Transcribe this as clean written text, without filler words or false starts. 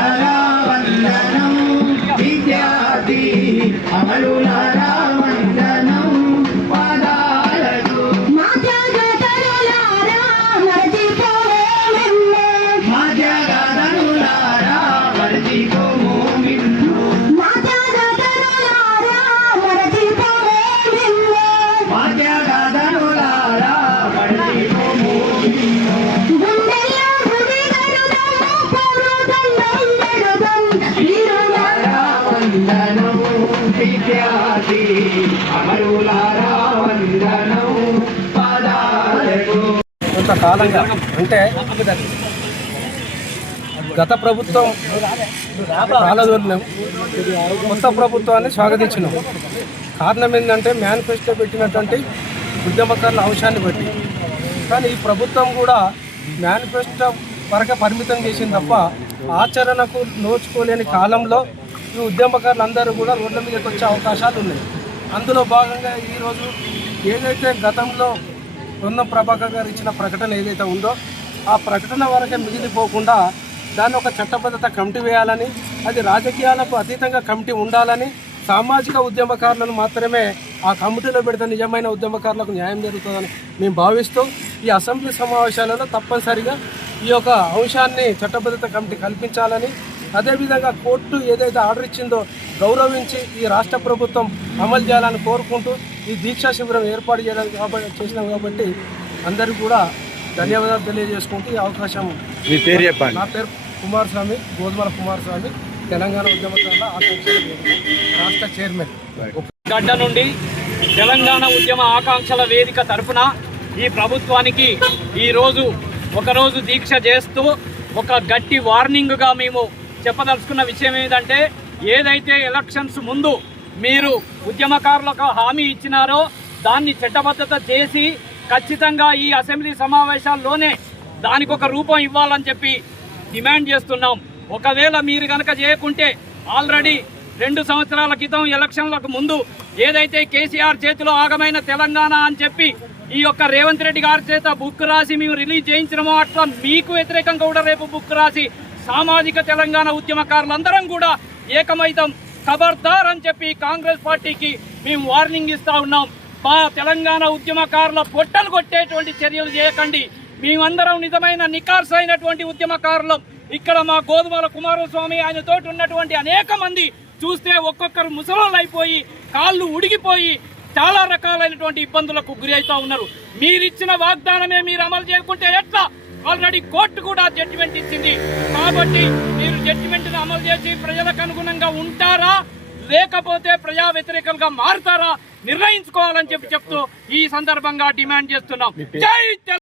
అమరులారా వందనం విద్యార్థి అమరులారా వందనం పాదాలకు మా త్యాగతనులారా మరచిపోము మా త్యాగతనులారా మరచిపోము మా త్యాగతనులారా మరచిపోము మా త్యాగతనులారా మరచిపోము విద్యార్థి అమరులారా వందనం పాదాలకు. కొంతకాలంగా అంటే గత ప్రభుత్వం కాలదూరం కొత్త ప్రభుత్వాన్ని స్వాగతించినాం. కారణం ఏంటంటే మేనిఫెస్టో పెట్టినటువంటి ఉద్యమకారుల అంశాన్ని బట్టి. కానీ ఈ ప్రభుత్వం కూడా మేనిఫెస్టో వరకే పరిమితం చేసింది తప్ప ఆచరణకు నోచుకోలేని కాలంలో ఈ ఉద్యమకారులందరూ కూడా రోడ్ల మీదకి వచ్చే అవకాశాలు ఉన్నాయి. అందులో భాగంగా ఈరోజు ఏదైతే గతంలో పొన్నం ప్రభాకర్ గారు ఇచ్చిన ప్రకటన ఏదైతే ఉందో ఆ ప్రకటన వరకే మిగిలిపోకుండా దాన్ని ఒక చట్టబద్ధత కమిటీ వేయాలని, అది రాజకీయాలకు అతీతంగా కమిటీ ఉండాలని, సామాజిక ఉద్యమకారులను మాత్రమే ఆ కమిటీలో పెడితే నిజమైన ఉద్యమకారులకు న్యాయం జరుగుతుందని మేము భావిస్తూ ఈ అసెంబ్లీ సమావేశాలలో తప్పనిసరిగా ఈ యొక్క అంశాన్ని చట్టబద్ధత కమిటీ కల్పించాలని, అదేవిధంగా కోర్టు ఏదైతే ఆర్డర్ ఇచ్చిందో గౌరవించి ఈ రాష్ట్ర ప్రభుత్వం అమలు చేయాలని కోరుకుంటూ ఈ దీక్షా శిబిరం ఏర్పాటు చేసినాం కాబట్టి అందరికీ కూడా ధన్యవాదాలు తెలియజేసుకుంటూ ఈ అవకాశం. మీ పేరు చెప్పండి. నా పేరు కుమారస్వామి, గోధుమల కుమారస్వామి, తెలంగాణ ఉద్యమకారుల ఆకాంక్షల రాష్ట్ర చైర్మన్. గడ్డ నుండి తెలంగాణ ఉద్యమ ఆకాంక్షల వేదిక తరఫున ఈ ప్రభుత్వానికి ఈరోజు ఒకరోజు దీక్ష చేస్తూ ఒక గట్టి వార్నింగ్గా మేము చెప్పదలుచుకున్న విషయం ఏంటంటే, ఏదైతే ఎలక్షన్స్ ముందు మీరు ఉద్యమకారులకు హామీ ఇచ్చినారో దాన్ని చట్టబద్ధత చేసి ఖచ్చితంగా ఈ అసెంబ్లీ సమావేశాల్లోనే దానికి ఒక రూపం ఇవ్వాలని చెప్పి డిమాండ్ చేస్తున్నాం. ఒకవేళ మీరు కనుక చేయకుంటే ఆల్రెడీ 2 సంవత్సరాల క్రితం ఎలక్షన్లకు ముందు ఏదైతే కేసీఆర్ చేతిలో ఆగమైన తెలంగాణ అని చెప్పి ఈ యొక్క రేవంత్ రెడ్డి గారి చేత బుక్ రాసి మేము రిలీజ్ చేయించినమో అట్లా మీకు వ్యతిరేకంగా కూడా రేపు బుక్ రాసి సామాజిక తెలంగాణ ఉద్యమకారులందరం కూడా ఏకమైతం ఖబర్దార్ అని చెప్పి కాంగ్రెస్ పార్టీకి మేము వార్నింగ్ ఇస్తా ఉన్నాం. మా తెలంగాణ ఉద్యమకారుల పొట్టలు కొట్టేటువంటి చర్యలు చేయకండి. మేమందరం నిజమైన నికార్స్ అయినటువంటి ఉద్యమకారులం. ఇక్కడ మా గోధుమల కుమారస్వామి ఆయనతో ఉన్నటువంటి అనేక మంది చూస్తే ఒక్కొక్కరు ముసలోళ్ళు అయిపోయి కాళ్ళు ఉడిగిపోయి చాలా రకాలైనటువంటి ఇబ్బందులకు గురి అవుతా ఉన్నారు. మీరిచ్చిన వాగ్దానమే మీరు అమలు చేయకుంటే ఎట్లా? ఆల్రెడీ కోర్టు కూడా జడ్జిమెంట్ ఇచ్చింది. కాబట్టి మీరు జడ్జిమెంట్ను అమలు చేసి ప్రజలకు అనుగుణంగా ఉంటారా లేకపోతే ప్రజా వ్యతిరేకంగా మారుతారా నిర్ణయించుకోవాలని చెప్తూ ఈ సందర్భంగా డిమాండ్ చేస్తున్నాం. జై